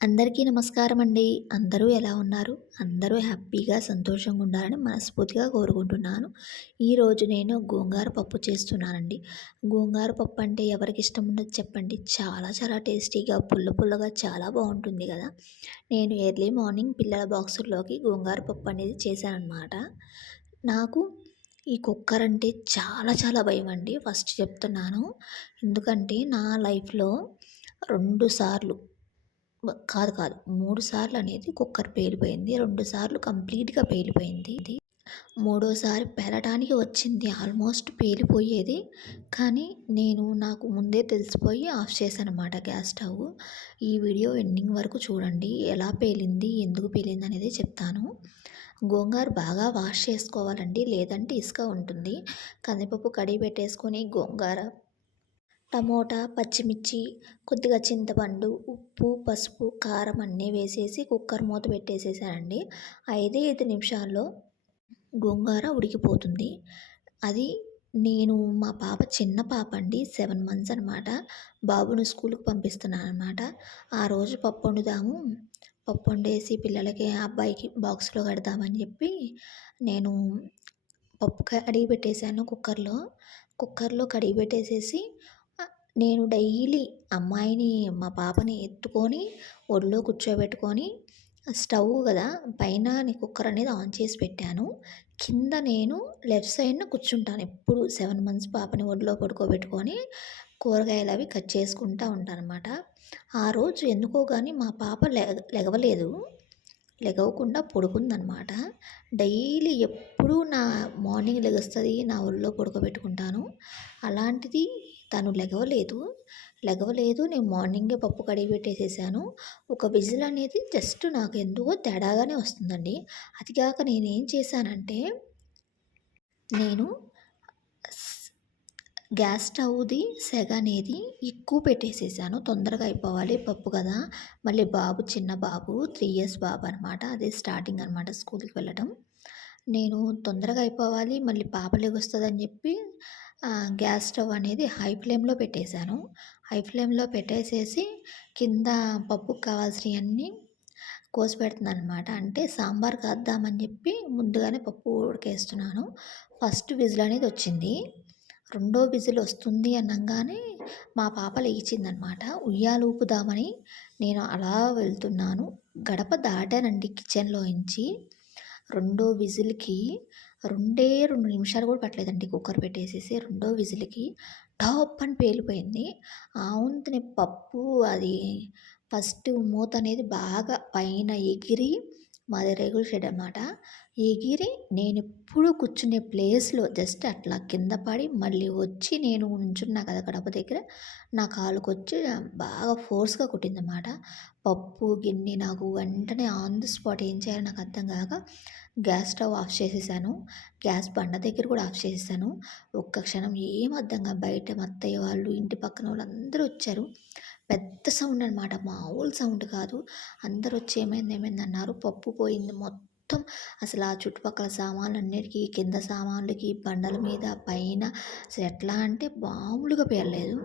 అందరికీ నమస్కారం అండి అందరూ ఎలా ఉన్నారు? అందరూ హ్యాపీగా సంతోషంగా ఉండాలని మనస్ఫూర్తిగా కోరుకుంటున్నాను. ఈరోజు నేను గోంగార పప్పు చేస్తున్నానండి. గోంగార పప్పు అంటే ఎవరికి ఇష్టం ఉండదు చెప్పండి. చాలా చాలా టేస్టీగా పుల్ల పుల్లగా చాలా బాగుంటుంది కదా. నేను ఎర్లీ మార్నింగ్ పిల్లల బాక్సుల్లోకి గోంగార పప్పు అనేది చేశానమాట నాకు ఈ కుక్కర్ అంటే చాలా చాలా భయం అండి. ఫస్ట్ చెప్తున్నాను. ఎందుకంటే నా లైఫ్లో రెండు సార్లు కాదు కాదు. మూడు సార్లు అనేది కుక్కర్ పేలిపోయింది. రెండు సార్లు కంప్లీట్గా పేలిపోయింది. ఇది మూడోసారి పేలటానికి వచ్చింది. ఆల్మోస్ట్ పేలిపోయేది. కానీ నేను నాకు ముందే తెలిసిపోయి ఆఫ్ చేశాను అనమాట గ్యాస్ స్టవ్. ఈ వీడియో ఎండింగ్ వరకు చూడండి. ఎలా పేలింది ఎందుకు పేలింది అనేది చెప్తాను. గోంగూర బాగా వాష్ చేసుకోవాలండి. లేదంటే ఇసుక ఉంటుంది. కందిపప్పు కడిగి పెట్టేసుకొని గోంగూర టమోటా పచ్చిమిర్చి కొద్దిగా చింతపండు ఉప్పు పసుపు కారం అన్నీ వేసేసి కుక్కర్ మూత పెట్టేసేసానండి. ఐదే ఐదు నిమిషాల్లో గోంగూర ఉడికిపోతుంది. అది నేను మా పాప చిన్న పాప అండి సెవెన్ మంత్స్ అనమాట బాబును స్కూల్కి పంపిస్తున్నాను అనమాట ఆ రోజు పప్పు వండుదాము. పప్పు వండేసి పిల్లలకి అబ్బాయికి బాక్స్లో కడదామని చెప్పి నేను పప్పు కడిగి పెట్టేశాను కుక్కర్లో. కుక్కర్లో కడిగి పెట్టేసేసి నేను డైలీ అమ్మాయిని మా పాపని ఎత్తుకొని ఒడిలో కూర్చోబెట్టుకొని స్టవ్ కదా పైన కుక్కర్ అనేది ఆన్ చేసి పెట్టాను. కింద నేను లెఫ్ట్ సైడ్న కూర్చుంటాను. ఎప్పుడు సెవెన్ మంత్స్ పాపని ఒడిలో పడుకోబెట్టుకొని కూరగాయలు అవి కట్ చేసుకుంటూ ఉంటాను అనమాట ఆ రోజు ఎందుకో కానీ మా పాప లెగ లెగవలేదు. లెగవకుండా పడుకుందనమాట డైలీ ఎప్పుడూ నా మార్నింగ్ లెగుస్తుంది నా ఒళ్ళో పడుకోబెట్టుకుంటాను. అలాంటిది తను లెగవలేదు. లెగవలేదు నేను మార్నింగే పప్పు కడిగి పెట్టేసేసాను. ఒక విజిల్ అనేది జస్ట్ నాకు ఎందుకో తేడాగానే వస్తుందండి. అది కాక నేనేం చేశానంటే నేను గ్యాస్ స్టవ్ది సెగ అనేది ఎక్కువ పెట్టేసేసాను. తొందరగా అయిపోవాలి పప్పు కదా. మళ్ళీ బాబు చిన్న బాబు త్రీ ఇయర్స్ బాబు అనమాట అదే స్టార్టింగ్ అనమాట స్కూల్కి వెళ్ళడం నేను తొందరగా అయిపోవాలి మళ్ళీ పాప లెగొస్తుందని చెప్పి గ్యాస్ స్టవ్ అనేది హై ఫ్లేమ్లో పెట్టేశాను. హై ఫ్లేమ్లో పెట్టేసేసి కింద పప్పుకు కావాల్సినవన్నీ కోసి పెడుతున్నాను అనమాట అంటే సాంబార్ కాద్దామని చెప్పి ముందుగానే పప్పు ఉడికేస్తున్నాను. ఫస్ట్ విజిల్ అనేది వచ్చింది. రెండో విజిల్ వస్తుంది అనగానే మా పాప లేచిందనమాట ఉయ్యాలు ఊపుదామని నేను అలా వెళ్తున్నాను. గడప దాటానండి కిచెన్లో నుంచి. రెండో విజిల్కి రెండే రెండు నిమిషాలు కూడా పట్టలేదండి కుక్కర్ పెట్టేసేసి రెండో విజిల్కి. టాప్ అని పేలిపోయింది. ఆ వంతుని పప్పు అది ఫస్ట్ మూత అనేది బాగా పైన ఎగిరి మాది రేగుల షెడ్ అనమాట ఎగిరి నేను ఎప్పుడు కూర్చునే ప్లేస్లో జస్ట్ అట్లా కింద పడి మళ్ళీ వచ్చి నేను ఉంచున్నా కదా గడప దగ్గర నా కాలుకు వచ్చి బాగా ఫోర్స్గా కుట్టిందన్నమాట. పప్పు గిన్నె నాకు వెంటనే ఆన్ ది స్పాట్ ఏం చేయాలో నాకు అర్థం కాక గ్యాస్ స్టవ్ ఆఫ్ చేసేసాను. గ్యాస్ బండ దగ్గర కూడా ఆఫ్ చేసేసాను. ఒక్క క్షణం ఏం అర్థంగా బయట అత్తయ్య వాళ్ళు ఇంటి పక్కన వాళ్ళు అందరూ వచ్చారు. పెద్ద సౌండ్ అనమాట మామూలు సౌండ్ కాదు. అందరు వచ్చి ఏమైంది ఏమైంది అన్నారు. పప్పు పోయింది మొత్తం మొత్తం అసలు ఆ చుట్టుపక్కల సామాన్లన్నిటికీ కింద సామాన్లకి బండల మీద పైన అసలు ఎట్లా అంటే మామూలుగా పేర్లేదు.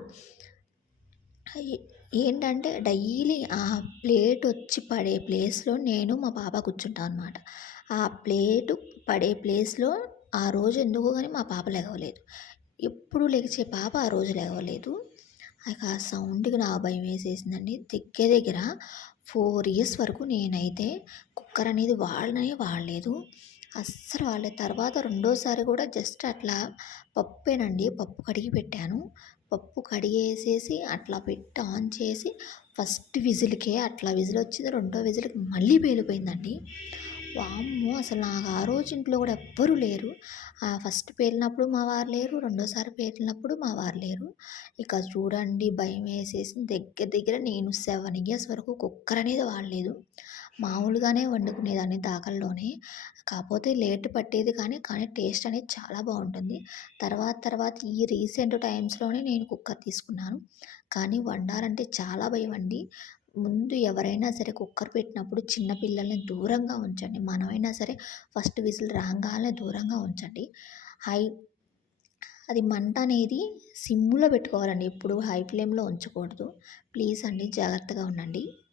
ఏంటంటే డైలీ ఆ ప్లేట్ వచ్చి పడే ప్లేస్లో నేను మా పాప కూర్చుంటాను అనమాట ఆ ప్లేటు పడే ప్లేస్లో ఆ రోజు ఎందుకో కానీ మా పాప లేవలేదు. ఎప్పుడు లెగిచే పాప ఆ రోజు లేవలేదు. ఆ సౌండ్కి నా భయం వేసేసిందండి. దగ్గర దగ్గర ఫోర్ ఇయర్స్ వరకు నేనైతే కుక్కర్ అనేది వాడనే వాడలేదు. అస్సలు వాడలేదు. తర్వాత రెండోసారి కూడా జస్ట్ అట్లా పప్పేనండి. పప్పు కడిగి పెట్టాను. పప్పు కడిగేసేసి అట్లా పెట్టి ఆన్ చేసి ఫస్ట్ విజిల్కే అట్లా విజిల్ వచ్చింది. రెండో విజిల్కి మళ్ళీ పేలిపోయిందండి. వామ్మో! అసలు నాకు ఆ రోజు ఇంట్లో కూడా ఎవ్వరూ లేరు. ఫస్ట్ పేలినప్పుడు మా వారు లేరు రెండోసారి పేలినప్పుడు మా వారు లేరు. ఇక చూడండి భయం వేసేసి దగ్గర దగ్గర నేను సెవెన్ ఇయర్స్ వరకు కుక్కర్ అనేది వాడలేదు. మామూలుగానే వండుకునేదాన్ని దాకల్లోనే. కాకపోతే లేట్ పట్టేది కానీ కానీ టేస్ట్ అనేది చాలా బాగుంటుంది. తర్వాత తర్వాత ఈ రీసెంట్ టైమ్స్లోనే నేను కుక్కర్ తీసుకున్నాను. కానీ వండాలంటే చాలా భయం అండి. ముందు ఎవరైనా సరే కుక్కర్ పెట్టినప్పుడు చిన్నపిల్లల్ని దూరంగా ఉంచండి. మనమైనా సరే ఫస్ట్ విజిల్ రాగానే దూరంగా ఉంచండి. హై అది మంట అనేది సిమ్లో పెట్టుకోవాలండి. ఎప్పుడు హై ఫ్లేమ్లో ఉంచకూడదు. ప్లీజ్ అండి జాగ్రత్తగా ఉండండి.